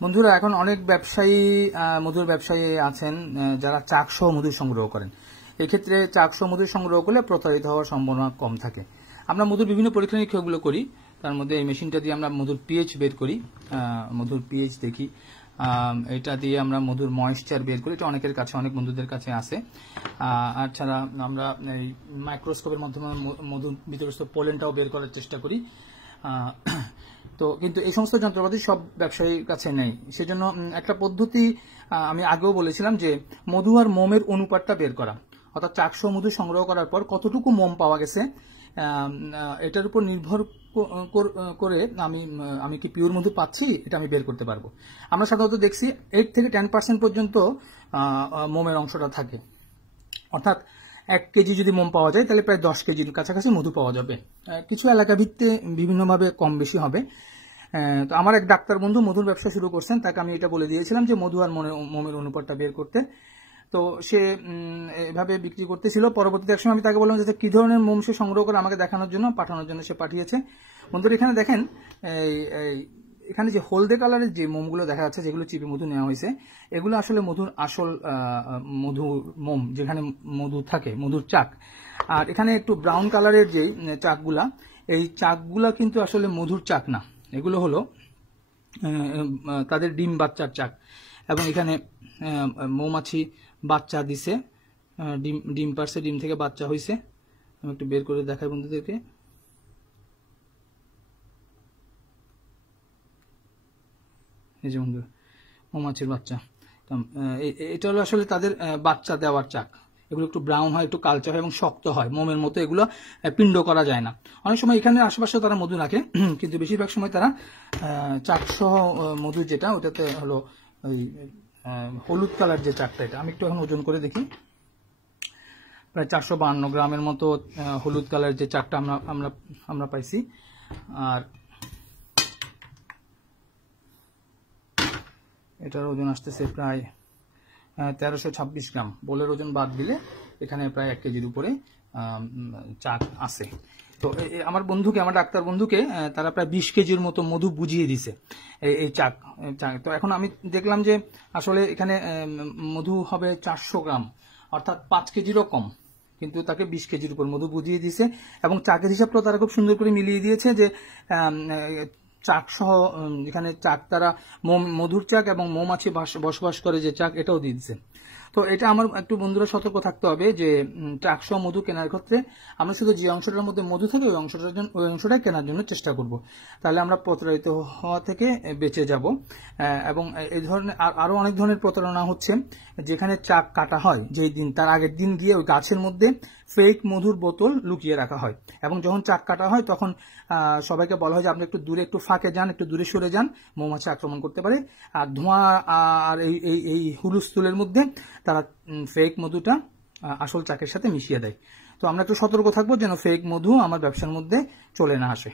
বন্ধুরা, এখন অনেক ব্যবসায়ী মধুর ব্যবসায়ী আছেন যারা চাক সহ মধু সংগ্রহ করেন। এক্ষেত্রে চাক সহ মধু সংগ্রহ করলে প্রতারিত হওয়ার সম্ভাবনা কম থাকে। আমরা মধুর বিভিন্ন পরীক্ষা নিরীক্ষাগুলো করি। তার মধ্যে এই মেশিনটা দিয়ে আমরা মধুর পিএইচ বের করি, মধুর পিএইচ দেখি। এটা দিয়ে আমরা মধুর ময়েশ্চার বের করি। এটা অনেকের কাছে, অনেক বন্ধুদের কাছে আছে। আর ছাড়া আমরা এই মাইক্রোস্কোপের মাধ্যমে মধুর ভিতরস্থ পোলেনটাও বের করার চেষ্টা করি। তো কিন্তু এই সমস্ত যন্ত্রপাতি সব ব্যবসায়ীর কাছে নেই। সেজন্য একটা পদ্ধতি আমি আগেও বলেছিলাম যে মধু আর মোমের অনুপাতটা বের করা, অর্থাৎ চাকসহ মধু সংগ্রহ করার পর কতটুকু মোম পাওয়া গেছে এটার উপর নির্ভর করে আমি কি পিওর মধু পাচ্ছি এটা আমি বের করতে পারবো। আমরা সাধারণত দেখছি 8 থেকে 10% পর্যন্ত মোমের অংশটা থাকে, অর্থাৎ 1 কেজি যদি মোম পাওয়া যায় তাহলে প্রায় 10 কেজির কাছাকাছি মধু পাওয়া যাবে। কিছু এলাকা ভিত্তিতে বিভিন্নভাবে কম বেশি হবে। তো আমার এক ডাক্তার বন্ধু মধুর ব্যবসা শুরু করছেন, তাকে আমি এটা বলে দিয়েছিলাম যে মধু আর মোমের অনুপাতটা বের করতে। তো সে এভাবে বিক্রি করতেছিল। পরবর্তীতে একসময় আমি তাকে বললাম যে কি ধরনের মোম সে সংগ্রহ করে আমাকে দেখানোর জন্য পাঠানোর জন্য সে পাঠিয়েছে। বন্ধুরা, এখানে দেখেন এখানে যে হলদে কালারের যে মোমগুলো দেখা যাচ্ছে, যেগুলো চিপে মধু নেওয়া হয়েছে, এগুলো আসলে মধুর আসল মধুর মোম, যেখানে মধু থাকে, মধুর চাক। আর এখানে একটু ব্রাউন কালারের যে চাকগুলা, এই চাকগুলা কিন্তু আসলে মধুর চাক না, এগুলো হলো তাদের ডিম বাচ্চার চাক। এবং এখানে মৌমাছি বাচ্চা দিছে, ডিম পারছে, ডিম থেকে বাচ্চা হয়েছে। আমি একটু বের করে দেখাই বন্ধুদেরকে। এই যে বন্ধু, মৌমাছির বাচ্চা, এটা হলো আসলে তাদের বাচ্চা দেওয়ার চাক। এগুলো একটু ব্রাউন হয়, একটু কালচে হয় এবং শক্ত হয়, মোমের মতো। এগুলো পিণ্ড করা যায় না। অনেক সময় এখানে আশেপাশে তারা মধু রাখে, কিন্তু বেশিরভাগ সময় তারা চাকসহ মধু যেটা, ওটাতে হলো ওই হলুদ কালার যে চাকটা, এটা আমি একটু এখন ওজন করে দেখি। প্রায় 452 গ্রামের মতো হলুদ কালার যে চাকটা আমরা পাইছি। আর এটার ওজন আসতেছে প্রায় 1326 গ্রাম। বোলের ওজন বাদ দিলে এখানে প্রায় 1 কেজির উপরে চাক আছে। তো আমার বন্ধুকে, আমার ডাক্তার বন্ধুকে তারা প্রায় 20 কেজির মতো মধু বুঝিয়ে দিছে এই চাক। তো এখন আমি দেখলাম যে আসলে এখানে মধু হবে 400 গ্রাম, অর্থাৎ 5 কেজিরও কম, কিন্তু তাকে 20 কেজির উপর মধু বুঝিয়ে দিয়েছে। এবং চাকের হিসাবটাও তারা খুব সুন্দর করে মিলিয়ে দিয়েছে যে চাক সহ এখানে চাক, তারা মধুর চাক এবং মৌমাছি বসবাস করে যে চাক, এটাও দিয়ে দিচ্ছে। তো এটা আমার একটু বন্ধুরা সতর্ক থাকতে হবে যে চাক সহ মধু কেনার ক্ষেত্রে আমরা শুধু যে অংশটার মধ্যে মধু থাকে ওই অংশটাই কেনার জন্য চেষ্টা করব, তাহলে আমরা প্রতারিত হওয়া থেকে বেঁচে যাব। এবং এই ধরনের আরো অনেক ধরনের প্রতারণা হচ্ছে, যেখানে চাক কাটা হয় যেই দিন, তার আগের দিন গিয়ে ওই গাছের মধ্যে ফেক মধুর বোতল লুকিয়ে রাখা হয়। এবং যখন চাক কাটা হয় তখন সবাইকে বলা হয় যে আপনি একটু দূরে, একটু ফাঁকে যান, একটু দূরে সরে যান, মৌমাছি আক্রমণ করতে পারে। আর ধোঁয়া আর এই হুলস্থুলের মধ্যে তারা ফেক মধুটা আসল চাকের সাথে মিশিয়ে দেয়। তো আমরা একটু সতর্ক থাকবো যেন ফেক মধু আমার ব্যবসার মধ্যে চলে না আসে।